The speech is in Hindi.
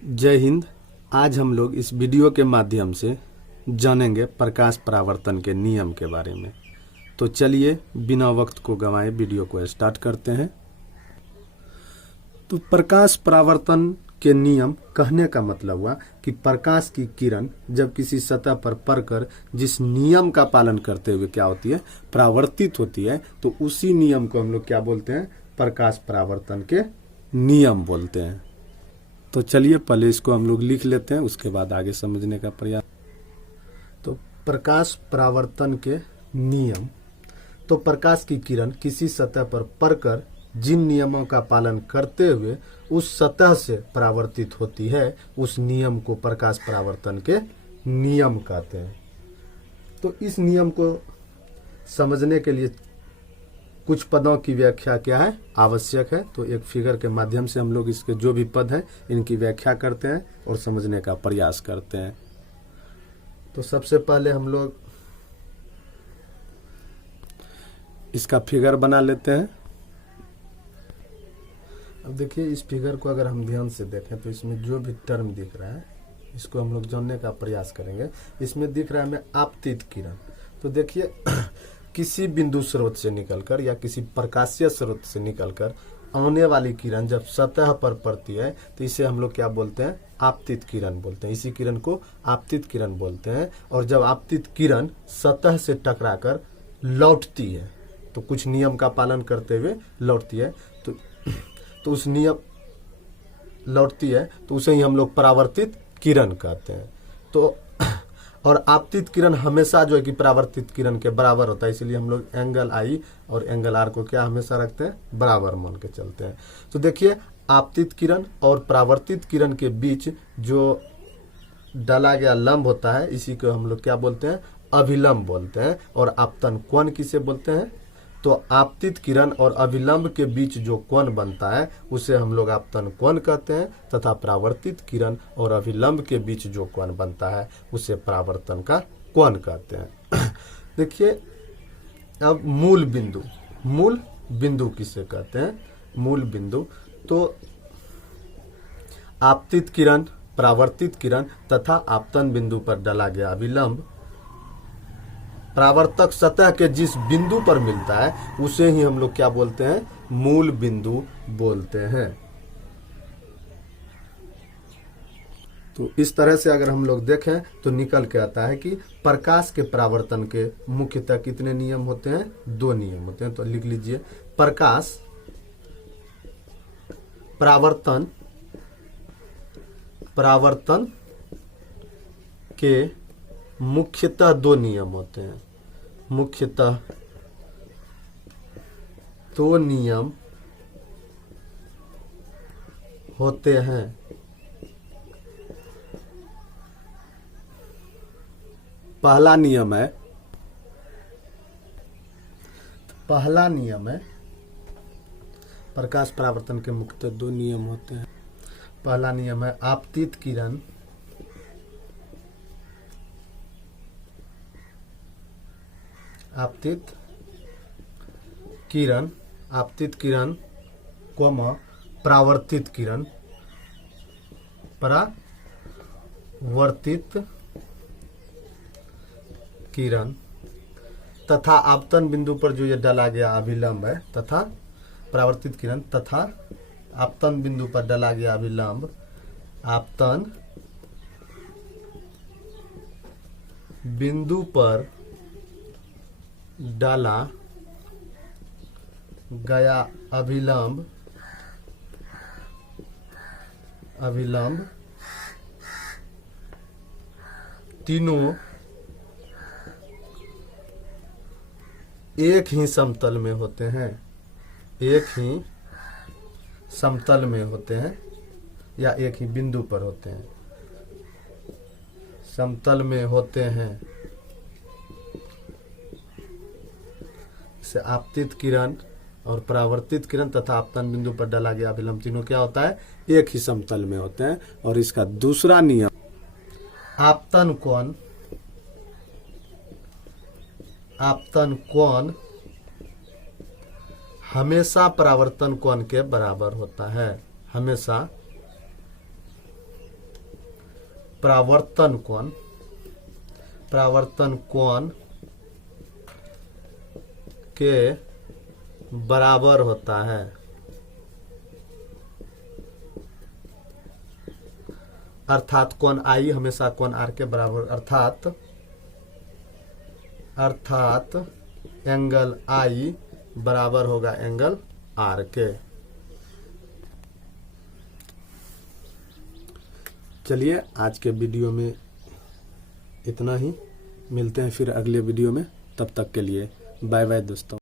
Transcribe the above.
जय हिंद। आज हम लोग इस वीडियो के माध्यम से जानेंगे प्रकाश परावर्तन के नियम के बारे में। तो चलिए बिना वक्त को गंवाए वीडियो को स्टार्ट करते हैं। तो प्रकाश परावर्तन के नियम कहने का मतलब हुआ कि प्रकाश की किरण जब किसी सतह पर पड़कर जिस नियम का पालन करते हुए क्या होती है, परावर्तित होती है, तो उसी नियम को हम लोग क्या बोलते हैं, प्रकाश परावर्तन के नियम बोलते हैं। तो चलिए पहले इसको हम लोग लिख लेते हैं, उसके बाद आगे समझने का प्रयास। तो प्रकाश परावर्तन के नियम। तो प्रकाश की किरण किसी सतह पर पड़कर जिन नियमों का पालन करते हुए उस सतह से परावर्तित होती है, उस नियम को प्रकाश परावर्तन के नियम कहते हैं। तो इस नियम को समझने के लिए कुछ पदों की व्याख्या क्या है, आवश्यक है। तो एक फिगर के माध्यम से हम लोग इसके जो भी पद हैं इनकी व्याख्या करते हैं और समझने का प्रयास करते हैं। तो सबसे पहले हम लोग इसका फिगर बना लेते हैं। अब देखिए इस फिगर को अगर हम ध्यान से देखें तो इसमें जो भी टर्म दिख रहा है इसको हम लोग जानने का प्रयास करेंगे। इसमें दिख रहा है हमें आपतित किरण। तो देखिए किसी बिंदु स्रोत से निकलकर या किसी प्रकाशीय स्रोत से निकलकर आने वाली किरण जब सतह पर पड़ती है तो इसे हम लोग क्या बोलते हैं, आपतित किरण बोलते हैं। इसी किरण को आपतित किरण बोलते हैं। और जब आपतित किरण सतह से टकराकर लौटती है तो कुछ नियम का पालन करते हुए लौटती है, तो उस नियम लौटती है तो उसे ही हम लोग परावर्तित किरण कहते हैं। तो और आपतित किरण हमेशा जो है कि परावर्तित किरण के बराबर होता है, इसलिए हम लोग एंगल आई और एंगल आर को क्या हमेशा रखते हैं, बराबर मान के चलते हैं। तो देखिए आपतित किरण और परावर्तित किरण के बीच जो डाला गया लंब होता है इसी को हम लोग क्या बोलते हैं, अभिलंब बोलते हैं। और आपतन कोण किसे बोलते हैं, तो आपतित किरण और अभिलंब के बीच जो कोण बनता है उसे हम लोग आपतन कोण कहते हैं, तथा परावर्तित किरण और अभिलंब के बीच जो कोण बनता है उसे परावर्तन का कोण कहते हैं। देखिए अब मूल बिंदु किसे कहते हैं, मूल बिंदु। तो आपतित किरण, परावर्तित किरण तथा आपतन बिंदु पर डाला गया अभिलंब परावर्तक सतह के जिस बिंदु पर मिलता है उसे ही हम लोग क्या बोलते हैं, मूल बिंदु बोलते हैं। तो इस तरह से अगर हम लोग देखें तो निकल के आता है कि प्रकाश के परावर्तन के मुख्यतः कितने नियम होते हैं, 2 नियम होते हैं। तो लिख लीजिए, प्रकाश परावर्तन के मुख्यतः 2 नियम होते हैं। मुख्यतः 2 नियम होते हैं। पहला नियम है प्रकाश परावर्तन के मुख्यतः 2 नियम होते हैं। पहला नियम है आपतित किरण, परावर्तित किरण तथा आपतन बिंदु पर जो ये डाला गया अभिलंब है, तथा परावर्तित किरण तथा आपतन बिंदु पर डाला गया अभिलंब, आपतन बिंदु पर डाला गया अभिलंब तीनों एक ही समतल में होते हैं, या एक ही बिंदु पर होते हैं, समतल में होते हैं। से आपतित किरण और परावर्तित किरण तथा आपतन बिंदु पर डाला गया अभिलंब तीनों क्या होता है, एक ही समतल में होते हैं। और इसका दूसरा नियम आपतन कोण हमेशा परावर्तन कोण के बराबर होता है, हमेशा परावर्तन कोण के बराबर होता है। अर्थात कोण आई हमेशा कोण आर के बराबर, अर्थात एंगल आई बराबर होगा एंगल आर के। चलिए आज के वीडियो में इतना ही, मिलते हैं फिर अगले वीडियो में, तब तक के लिए बाय बाय दोस्तों।